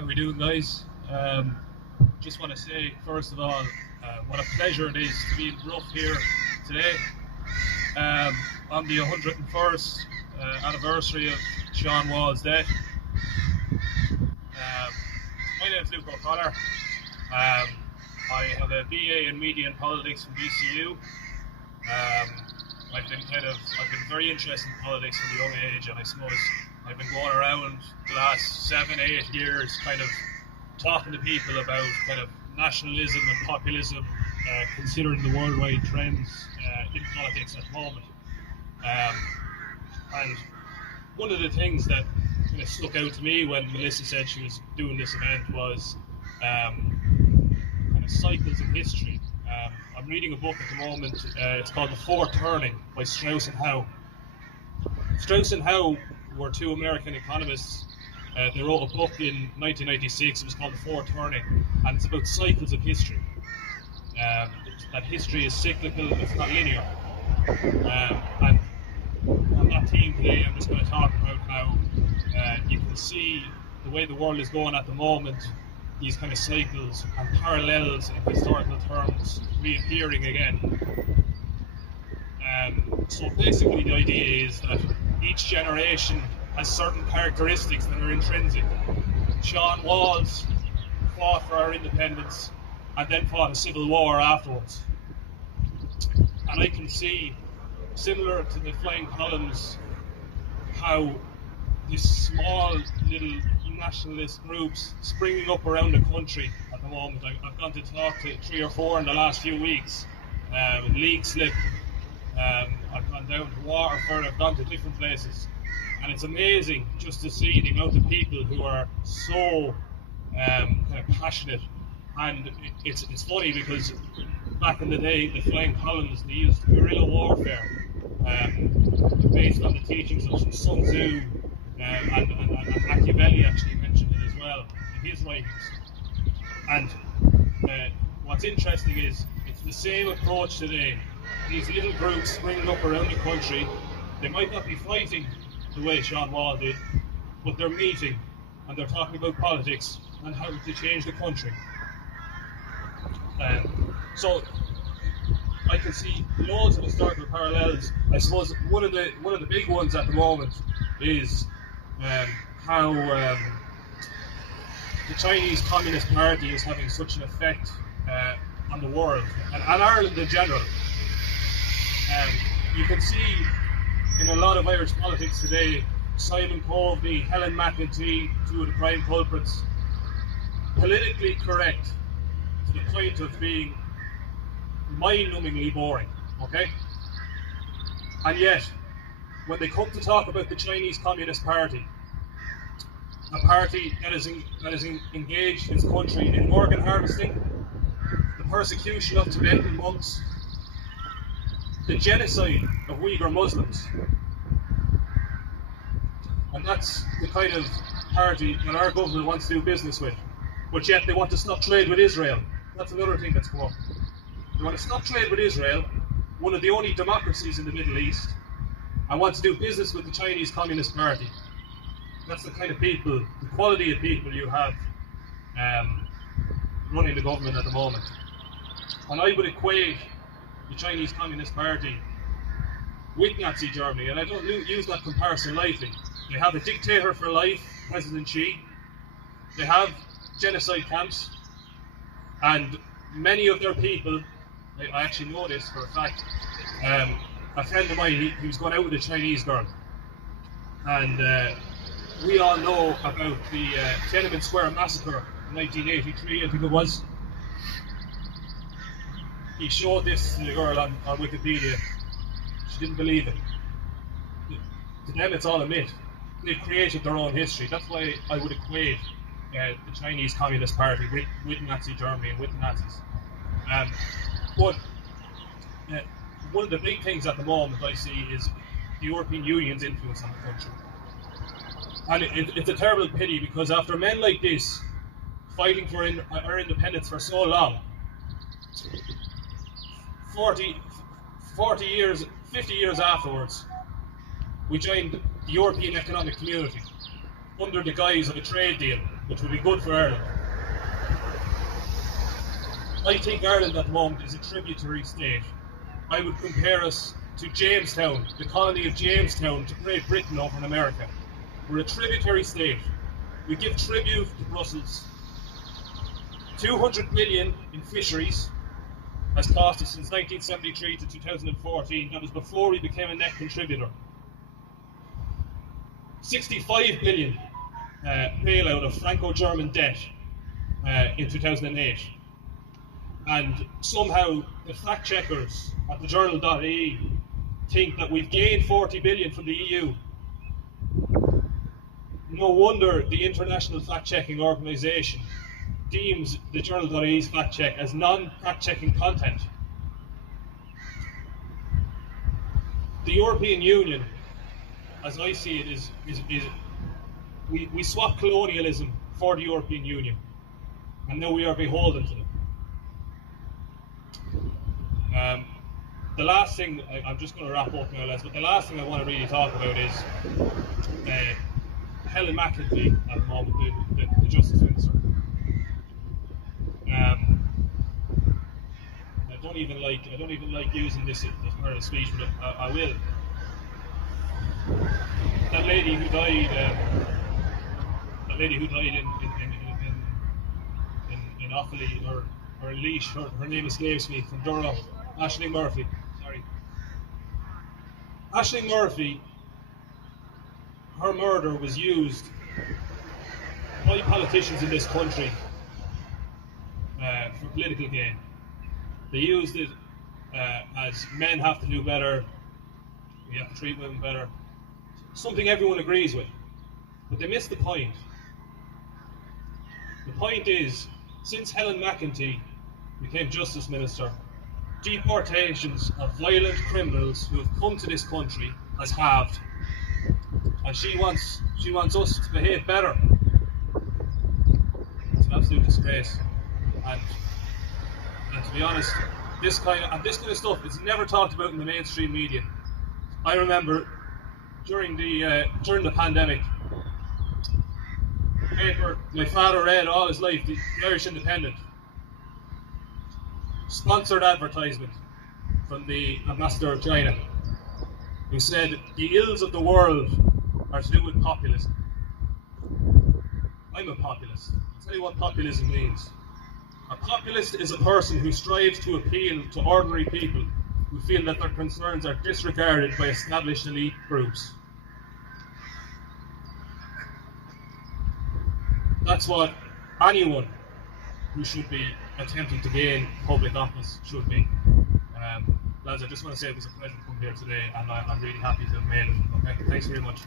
How we doing, guys? Just want to say, first of all, what a pleasure it is to be in Bruff here today on the 101st anniversary of Sean Wall's death. My name is Luke O'Connor. I have a BA in Media and Politics from BCU. I've been very interested in politics from a young age, and I suppose I've been going around the last 7-8 years kind of talking to people about kind of nationalism and populism, considering the worldwide trends in politics at the moment. And one of the things that kind of stuck out to me when Melissa said she was doing this event was kind of cycles of history. I'm reading a book at the moment. It's called The Fourth Turning by Strauss and Howe. Strauss and Howe were two American economists. They wrote a book in 1996. It was called The Fourth Turning, and it's about cycles of history. That history is cyclical, it's not linear. And on that theme today, I'm just going to talk about how you can see the way the world is going at the moment, these kind of cycles and parallels in historical terms reappearing again. So basically the idea is that each generation has certain characteristics that are intrinsic. Sean Walls fought for our independence and then fought a civil war afterwards. And I can see, similar to the Flying Columns, how these small little nationalist groups springing up around the country at the moment. I've gone to talk to 3 or 4 in the last few weeks. League Slip. I've gone down to Waterford. I've gone to different places, and it's amazing just to see the amount of people who are so kind of passionate. And it's funny because back in the day, the Flying Columns, they used guerrilla warfare based on the teachings of Sun Tzu, and Machiavelli actually mentioned it as well in his writings. And what's interesting is it's the same approach today. These little groups springing up around the country, they might not be fighting the way Sean Wall did, but they're meeting and they're talking about politics and how to change the country. So I can see loads of historical parallels. I suppose one of the big ones at the moment is how the Chinese Communist Party is having such an effect on the world and Ireland in general. You can see in a lot of Irish politics today, Simon Coveney, Helen McEntee, two of the prime culprits, politically correct to the point of being mind-numbingly boring, okay? And yet, when they come to talk about the Chinese Communist Party, a party that is engaged its country in organ harvesting, the persecution of Tibetan monks, the genocide of Uyghur Muslims, and that's the kind of party that our government wants to do business with. But yet they want to stop trade with Israel. That's another thing that's come up. They want to stop trade with Israel, one of the only democracies in the Middle East, and want to do business with the Chinese Communist Party. That's the kind of people, the quality of people you have running the government at the moment. And I would equate the Chinese Communist Party with Nazi Germany, and I don't use that comparison lightly. They have a dictator for life, President Xi. They have genocide camps, and many of their people, I actually know this for a fact, a friend of mine, he was going out with a Chinese girl, and we all know about the Tiananmen Square massacre in 1983, I think it was. He showed this to the girl on Wikipedia. She didn't believe it. To them, it's all a myth. They've created their own history. That's why I would equate the Chinese Communist Party with Nazi Germany and with the Nazis. But one of the big things at the moment I see is the European Union's influence on the country. And it's a terrible pity, because after men like this fighting for our independence for so long, 40 years, 50 years afterwards, we joined the European Economic Community. under the guise of a trade deal, which would be good for Ireland. I think Ireland at the moment is a tributary state. I would compare us to Jamestown, the colony of Jamestown, to Great Britain over in America. We're a tributary state. We give tribute to Brussels. 200 million in fisheries has cost us since 1973 to 2014. That was before we became a net contributor. 65 billion bailout of Franco-German debt in 2008. And somehow the fact checkers at the journal.ie think that we've gained 40 billion from the EU. No wonder the International Fact-Checking Organisation deems the journal.ie's fact check as non-fact checking content. The European Union, as I see it, is we swap colonialism for the European Union, and now we are beholden to them. The last thing, I'm just going to wrap up now, Les, but the last thing I want to really talk about is Helen McEntee at the moment, the Justice Minister. I don't even like using this as part of the speech, but I will. That lady who died in Offaly or Laois, her name escapes me, from Durham, Aisling Murphy. Sorry. Aisling Murphy, her murder was used by politicians in this country for political gain. They used it as men have to do better, we have to treat women better, something everyone agrees with. But they missed the point. The point is, since Helen McEntee became Justice Minister, deportations of violent criminals who have come to this country has halved. And she wants us to behave better. It's an absolute disgrace. And to be honest, this kind of stuff is never talked about in the mainstream media. I remember during the pandemic, paper my father read all his life, the Irish Independent, sponsored advertisement from the ambassador of China, who said the ills of the world are to do with populism. I'm a populist. I'll tell you what populism means. A populist is a person who strives to appeal to ordinary people who feel that their concerns are disregarded by established elite groups. That's what anyone who should be attempting to gain public office should be. Lads, I just want to say it was a pleasure to come here today, and I'm really happy to have made it. Okay, thanks very much.